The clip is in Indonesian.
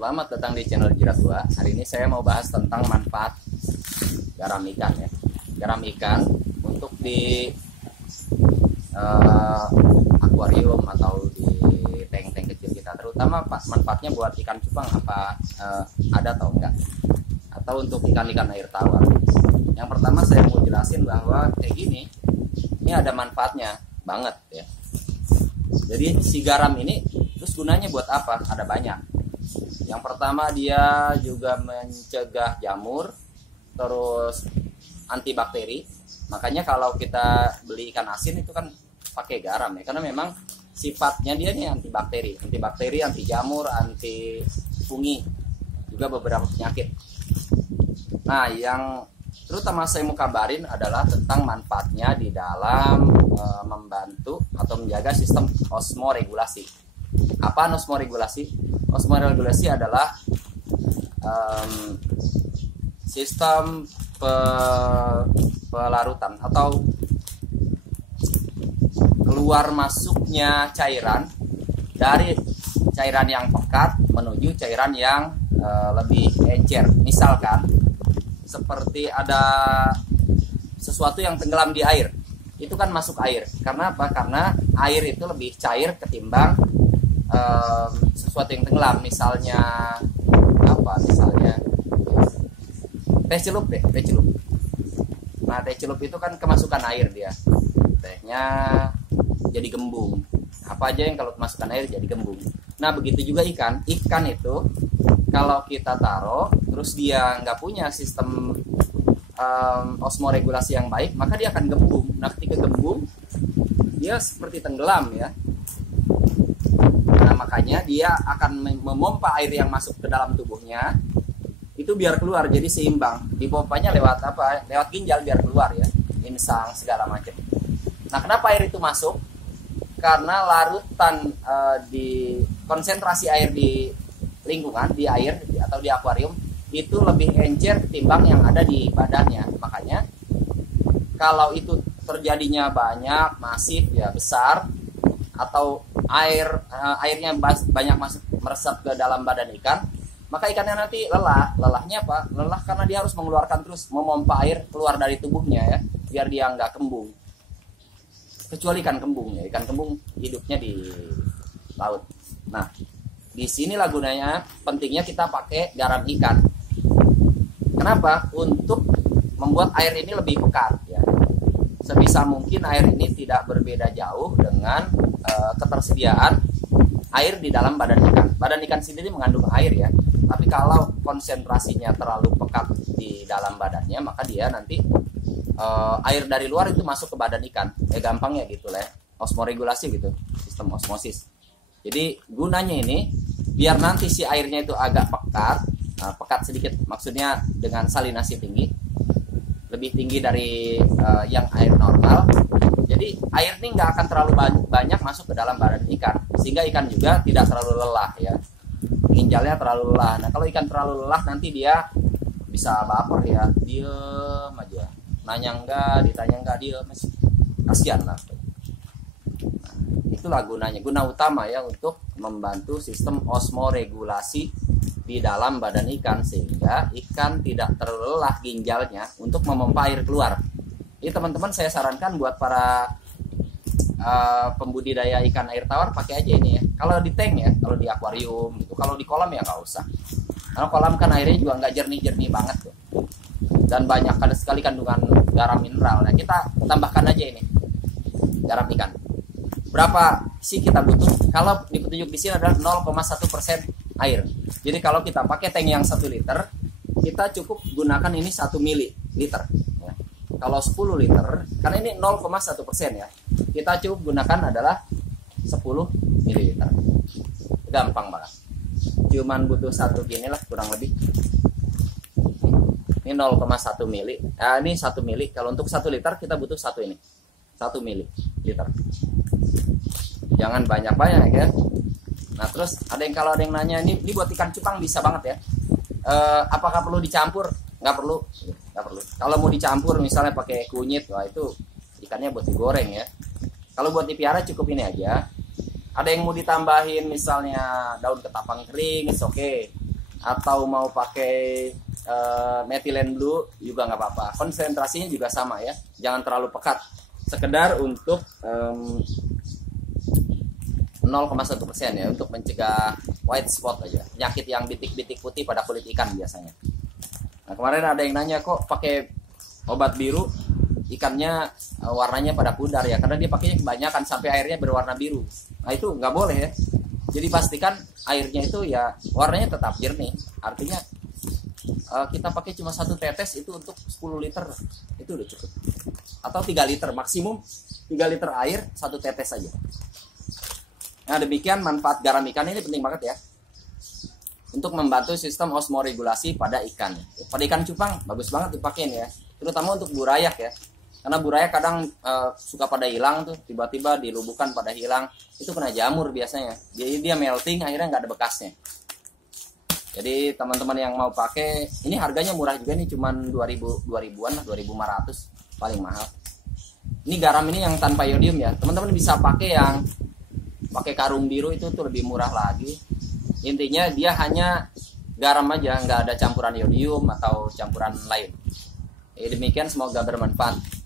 Selamat datang di channel Jirat 2. Hari ini saya mau bahas tentang manfaat garam ikan ya. Garam ikan untuk di akuarium atau di tank-tank kecil kita, terutama manfaatnya buat ikan cupang apa ada atau enggak, atau untuk ikan-ikan air tawar. Yang pertama saya mau jelasin bahwa kayak gini, ini ada manfaatnya banget ya. Jadi si garam ini terus gunanya buat apa? Ada banyak. Yang pertama dia juga mencegah jamur, terus antibakteri. Makanya kalau kita beli ikan asin itu kan pakai garam ya, karena memang sifatnya dia nih antibakteri, anti jamur, anti fungi, juga beberapa penyakit. Nah, yang terutama saya mau kabarin adalah tentang manfaatnya di dalam membantu atau menjaga sistem osmoregulasi. Apa osmoregulasi? Osmoregulasi adalah sistem pelarutan atau keluar masuknya cairan dari cairan yang pekat menuju cairan yang lebih encer. Misalkan seperti ada sesuatu yang tenggelam di air, itu kan masuk air. Karena apa? Karena air itu lebih cair ketimbang sesuatu yang tenggelam. Misalnya apa? Misalnya teh celup deh, teh celup. Nah, teh celup itu kan kemasukan air dia. Tehnya jadi gembung. Apa aja yang kalau kemasukan air jadi gembung. Nah, begitu juga ikan. Ikan itu kalau kita taruh terus dia nggak punya sistem osmoregulasi yang baik, maka dia akan gembung. Nah, ketika gembung dia seperti tenggelam ya. Nah, makanya dia akan memompa air yang masuk ke dalam tubuhnya itu biar keluar jadi seimbang. Dipompanya lewat apa? Lewat ginjal biar keluar ya, insang segala macam. Nah, kenapa air itu masuk? Karena larutan di konsentrasi air di lingkungan, di air atau di akuarium itu lebih encer ketimbang yang ada di badannya. Makanya kalau itu terjadinya banyak, masif ya, besar, atau airnya banyak masuk meresap ke dalam badan ikan, maka ikannya nanti lelah. Lelahnya apa? Lelah karena dia harus mengeluarkan terus, memompa air keluar dari tubuhnya ya, biar dia nggak kembung. Kecuali ikan kembung ya, ikan kembung hidupnya di laut. Nah, di sinilah gunanya pentingnya kita pakai garam ikan. Kenapa? Untuk membuat air ini lebih pekat ya. Sebisa mungkin air ini tidak berbeda jauh dengan ketersediaan air di dalam badan ikan. Badan ikan sendiri mengandung air ya. Tapi kalau konsentrasinya terlalu pekat di dalam badannya, maka dia nanti air dari luar itu masuk ke badan ikan. Gampangnya gitu lah ya. Osmoregulasi gitu, sistem osmosis. Jadi gunanya ini biar nanti si airnya itu agak pekat, pekat sedikit maksudnya dengan salinasi tinggi, lebih tinggi dari yang air normal. Jadi air ini nggak akan terlalu banyak masuk ke dalam badan ikan, sehingga ikan juga tidak terlalu lelah ya, ginjalnya terlalu lelah. Nah, kalau ikan terlalu lelah nanti dia bisa baper ya, diem aja, nanya enggak, ditanya enggak, diem, kasihan lah. Nah, itulah gunanya, guna utama ya untuk membantu sistem osmoregulasi di dalam badan ikan, sehingga ikan tidak terlelah ginjalnya untuk memompa air keluar. Jadi teman-teman saya sarankan buat para pembudidaya ikan air tawar pakai aja ini ya. Kalau di tank ya, kalau di akuarium gitu, kalau di kolam ya nggak usah. Karena kolam kan airnya juga nggak jernih-jernih banget tuh. Dan banyak sekali kandungan garam mineral. Nah, kita tambahkan aja ini garam ikan. Berapa sih kita butuh? Kalau di petunjuk di sini adalah 0,1% air. Jadi kalau kita pakai tank yang 1 liter, kita cukup gunakan ini 1 mililiter. Ya. Kalau 10 liter, karena ini 0,1% ya, kita cukup gunakan adalah 10 mililiter. Gampang banget. Cuman butuh 1 gini lah kurang lebih. Ini 0,1 mili. Ini 1 mili. Kalau untuk 1 liter kita butuh 1 ini. 1 mililiter. Jangan banyak-banyak ya. Nah, terus kalau ada yang nanya ini buat ikan cupang bisa banget ya. Apakah perlu dicampur? Nggak perlu. Kalau mau dicampur misalnya pakai kunyit, wah itu ikannya buat digoreng ya. Kalau buat dipiara cukup ini aja. Ada yang mau ditambahin misalnya daun ketapang kering, it's okay. atau mau pakai methylene blue juga nggak apa-apa. Konsentrasinya juga sama ya, jangan terlalu pekat, sekedar untuk 0,1% ya, untuk mencegah white spot aja, penyakit yang bitik-bitik putih pada kulit ikan biasanya. Nah, kemarin ada yang nanya kok pakai obat biru ikannya warnanya pada pudar ya, karena dia pakainya kebanyakan sampai airnya berwarna biru. Nah itu nggak boleh ya. Jadi pastikan airnya itu ya warnanya tetap jernih. Artinya kita pakai cuma 1 tetes itu untuk 10 liter itu udah cukup. Atau 3 liter, maksimum 3 liter air 1 tetes saja. Nah demikian manfaat garam ikan ini penting banget ya, untuk membantu sistem osmoregulasi pada ikan. Pada ikan cupang bagus banget dipakein ya, terutama untuk burayak ya. Karena burayak kadang suka pada hilang tuh, tiba-tiba dilubukkan pada hilang, itu kena jamur biasanya. Jadi dia melting, akhirnya nggak ada bekasnya. Jadi teman-teman yang mau pakai, ini harganya murah juga nih, cuman 2000-an lah, 2500 paling mahal. Ini garam ini yang tanpa iodium ya. Teman-teman bisa pakai yang pakai karung biru, itu tuh lebih murah lagi. Intinya dia hanya garam aja, nggak ada campuran iodium atau campuran lain. Demikian, semoga bermanfaat.